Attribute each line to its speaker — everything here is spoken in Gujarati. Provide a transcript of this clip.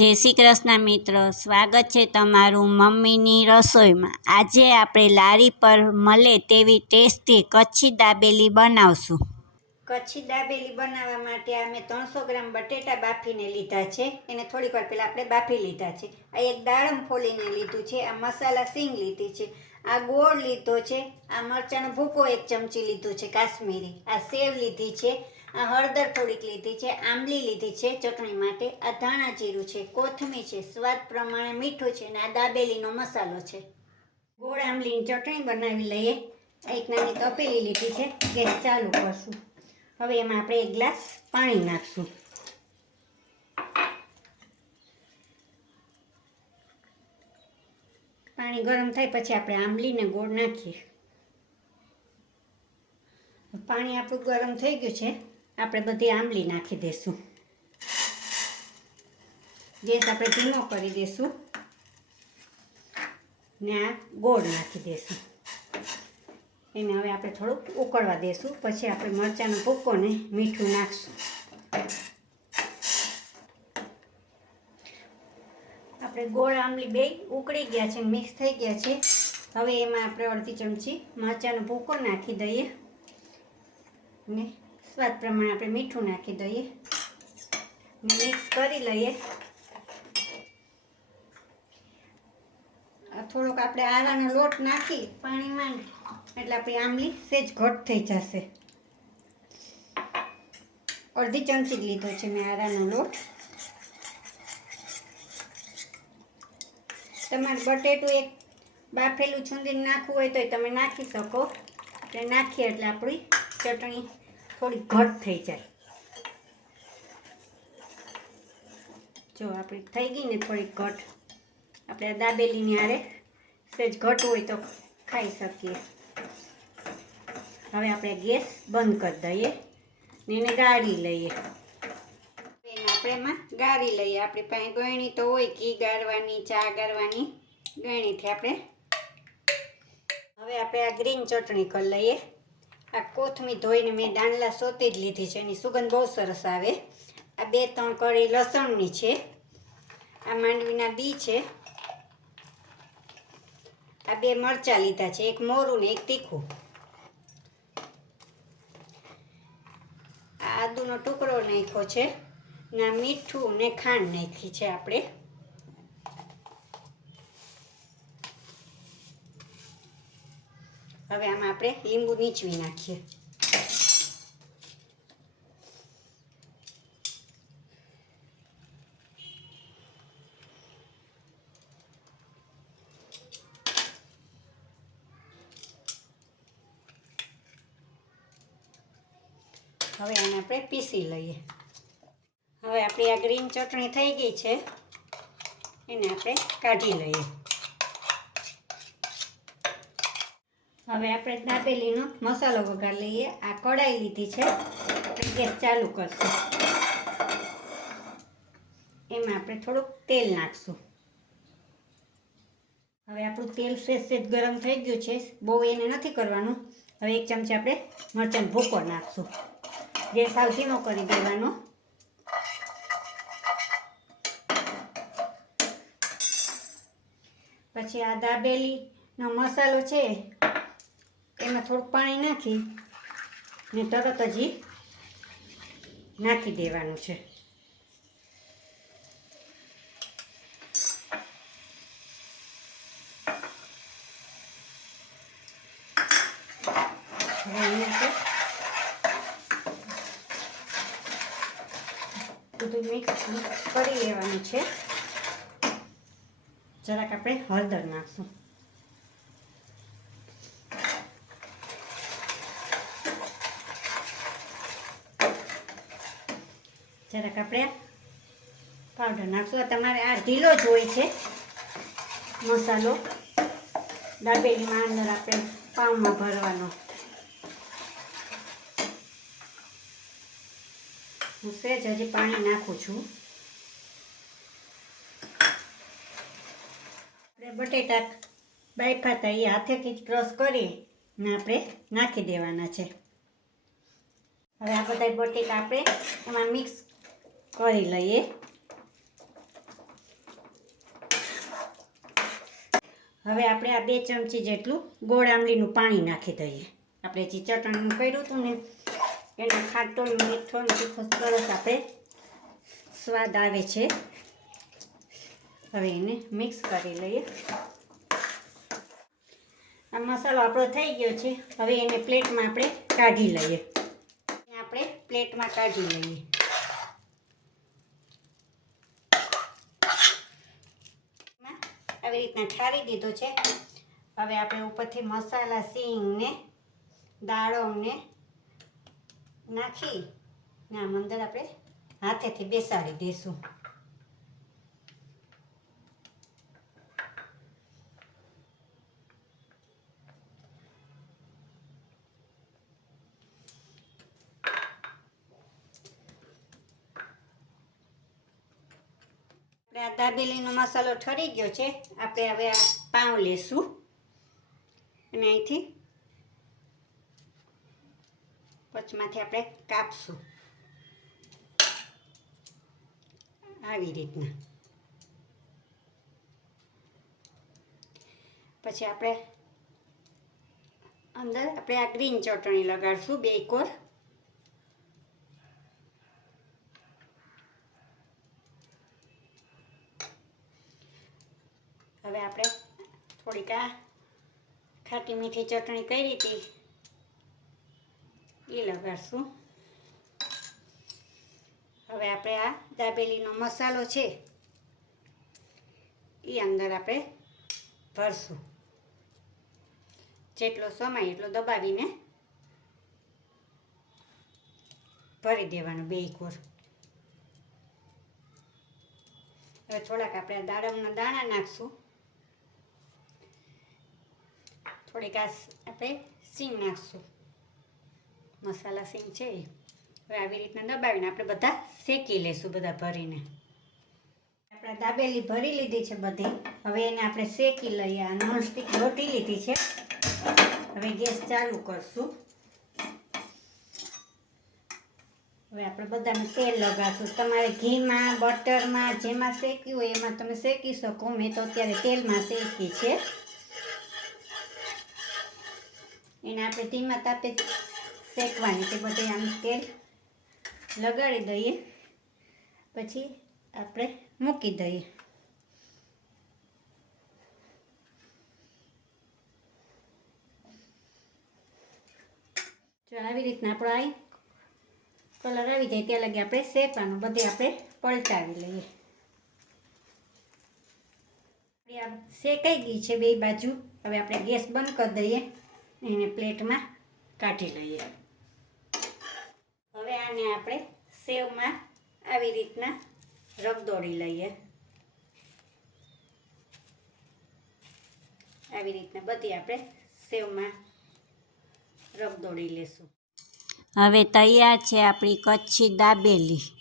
Speaker 1: જય શ્રી કૃષ્ણ મિત્રો, સ્વાગત છે તમારું મમ્મીની રસોઈમાં. આજે આપણે લારી પર મળે તેવી ટેસ્ટી કચ્છી દાબેલી બનાવશું. કચ્છી દાબેલી બનાવવા માટે અમે ત્રણસો ગ્રામ બટેટા બાફીને લીધા છે. એને થોડીક વાર પહેલાં આપણે બાફી લીધા છે. આ એક દાડમ ફોલીને લીધું છે. આ મસાલા સિંગ લીધી છે. આ ગોળ લીધો છે. આ મરચાંનો ભૂકો એક ચમચી લીધું છે. કાશ્મીરી. આ સેવ લીધી છે. આ હળદર થોડીક લીધી છે, આંબલી લીધી છે ચટણી માટે, આ ધાણા જીરું છે, કોથમીર છે, સ્વાદ પ્રમાણે મીઠું છે અને આ દાબેલીનો મસાલો છે. ગોળ આંબલીની ચટણી બનાવી લઈએ. એક નાની તપેલી લીધી છે, ગેસ ચાલુ કરશું. હવે એમાં આપણે એક ગ્લાસ પાણી નાખશું. પાણી ગરમ થાય પછી આપણે આંબલીને ગોળ નાખીએ. પાણી આપણું ગરમ થઈ ગયું છે. આપણે બધી આંબલી નાખી દઈશું ગેસ આપણે ધીમો કરી દઈશું ને આ ગોળ નાખી દઈશું એને હવે આપણે થોડુંક ઉકળવા દઈશું પછી આપણે મરચાંનો ભૂકો ને મીઠું નાખશું. આપણે ગોળ આંબલી બે ઉકળી ગયા છે, મિક્સ થઈ ગયા છે. હવે એમાં આપણે અડધી ચમચી મરચાંનો ભૂકો નાખી દઈએ. ને સ્વાદ પ્રમાણે આપણે મીઠું નાખી દઈએ. મિક્સ કરી લઈએ. થોડોક આપણે આરાનો લોટ નાખી પાણીમાં એટલે આપણી આંબલી સેજ ઘટ થઈ જશે. અડધી ચમચી જ લીધો છે મેં આરાનો લોટ. તમારે બટેટું એક બાફેલું છુંદી નાખવું હોય તો તમે નાખી શકો. એટલે નાખીએ એટલે આપણી ચટણી થોડી ઘટ થઈ જાય. જો, આપણી થઈ ગઈ ને થોડીક ઘટ. આપણે દાબેલીની આરે સેજ ઘટ હોય તો ખાઈ શકીએ. હવે આપણે ગેસ બંધ કરી દઈએ ને એને ગાળી લઈએ. આપણે એમાં ગાળી લઈએ. આપણી પાસે ગળણી તો હોય, ઘી ગાળવાની, ચા ગાળવાની, ગળણીથી આપણે હવે આપણે આ ગ્રીન ચટણી કરી લઈએ. આ કોથમી ધોઈને મેં દાંડલા સોતી જ લીધી છે. એની સુગંધ બહુ સરસ આવે. આ બે ત્રણ કળી લસણની છે. આ માંડવીના બી છે. આ બે મરચાં લીધા છે. એક મોરું ને એક તીખું. આ આદુનો ટુકડો નાખ્યો છે ને મીઠું ને ખાંડ નાખી છે આપણે. હવે આમાં આપણે લીંબુ નીચવી નાખીએ. હવે આને આપણે પીસી લઈએ. હવે આપણી આ ગ્રીન ચટણી થઈ ગઈ છે. એને આપણે કાઢી લઈએ. હવે આપણે દાબેલીનો મસાલો વઘાર લઈએ. આ કઢાઈ લીધી છે. ગેસ ચાલુ કરશું. એમાં આપણે થોડુંક તેલ નાખશું. હવે આપણું તેલ સેજ સેજ ગરમ થઈ ગયું છે. બહુ એને નથી કરવાનું. હવે એક ચમચી આપણે મરચાં ભૂકો નાખશું. ગેસ સાવ ધીમો કરી દેવાનો. પછી આ દાબેલીનો મસાલો છે એમાં થોડુંક પાણી નાખી ને તરત જ નાખી દેવાનું છે. બધું મિક્સ કરી લેવાનું છે. જરાક આપણે હળદર નાખશું. જરાક આપણે પાવડર નાખશું. તમારે આ ઢીલો જ હોય છે મસાલો. દાબેલીમાં અંદર આપણે પાઉમાં ભરવાનો. હું સહેજ હજી પાણી નાખું છું. આપણે બટેટા બાફા હતા એ હાથેથી જ ક્રશ કરી ને આપણે નાખી દેવાના છે. હવે આ બધા બટેટા આપણે એમાં મિક્સ કરી લઈએ. હવે આપણે આ બે ચમચી જેટલું ગોળ આમલીનું પાણી નાખી દઈએ. આપણે જે ચટણીનું કર્યું હતું ને, એનો ખાટો, મીઠો તીખો સરસ આપણે સ્વાદ આવે છે. હવે એને મિક્સ કરી લઈએ. આ મસાલો આપણો થઈ ગયો છે. હવે એને પ્લેટમાં આપણે કાઢી લઈએ. આપણે પ્લેટમાં કાઢી લઈએ. આવી રીતના ઠારી દીધો છે. હવે આપણે ઉપરથી મસાલા સિંગને ને નાખી ને આમ અંદર આપણે હાથેથી બેસાડી દઈશું. આપણે આ દાબેલીનો મસાલો ઠરી ગયો છે. આપણે હવે આ પાઉં લેશું. અને અહીંથી પચમાંથી આપણે કાપશું. આવી રીતના. પછી આપણે અંદર આપણે આ ગ્રીન ચટણી લગાડશું બે કોર. આપણે થોડીક આ ખાટી મીઠી ચટણી કરી હતી. એ લગાડશું. હવે આપણે આ દાબેલીનો મસાલો છે, એ અંદર આપણે ભરશું. જેટલો સમય એટલો દબાવીને ભરી દેવાનું બે કોર. હવે થોડાક આપણે દાડમના દાણા નાખશું. થોડીક આ આપણે સિંગ નાખશું મસાલા સિંગ છે હવે આવી રીતના દબાવીને આપણે બધા શેકી લઈશું બધા ભરીને આપણે દાબેલી ભરી લીધી છે બધી હવે એને આપણે શેકી લઈએ આ નોનસ્ટિક રોટી લીધી છે હવે ગેસ ચાલુ કરશું હવે આપણે બધાને તેલ લગાડશું તમારે ઘીમાં બટરમાં જેમાં શેક્યું હોય એમાં તમે શેકી શકો મેં તો અત્યારે તેલમાં શેકી છે એને આપણે ધીમા તાપે શેકવાની છે, બધે આમ તેલ લગાડી દઈએ. પછી આપણે મૂકી દઈએ. જો આવી રીતના આપણો આ કલર આવી જાય ત્યાં લગી આપણે શેકવાનું, બધે આપણે પલટાવી લઈએ. શેકાઈ ગઈ છે બે બાજુ. હવે આપણે ગેસ બંધ કરી દઈએ. એને પ્લેટમાં કાઢી લઈએ. હવે આને આપણે સેવમાં આવી રીતના રગદોડી લઈએ. આવી રીતના બધી આપણે સેવમાં રગદોડી લેશું. હવે તૈયાર છે આપણી કચ્છી દાબેલી.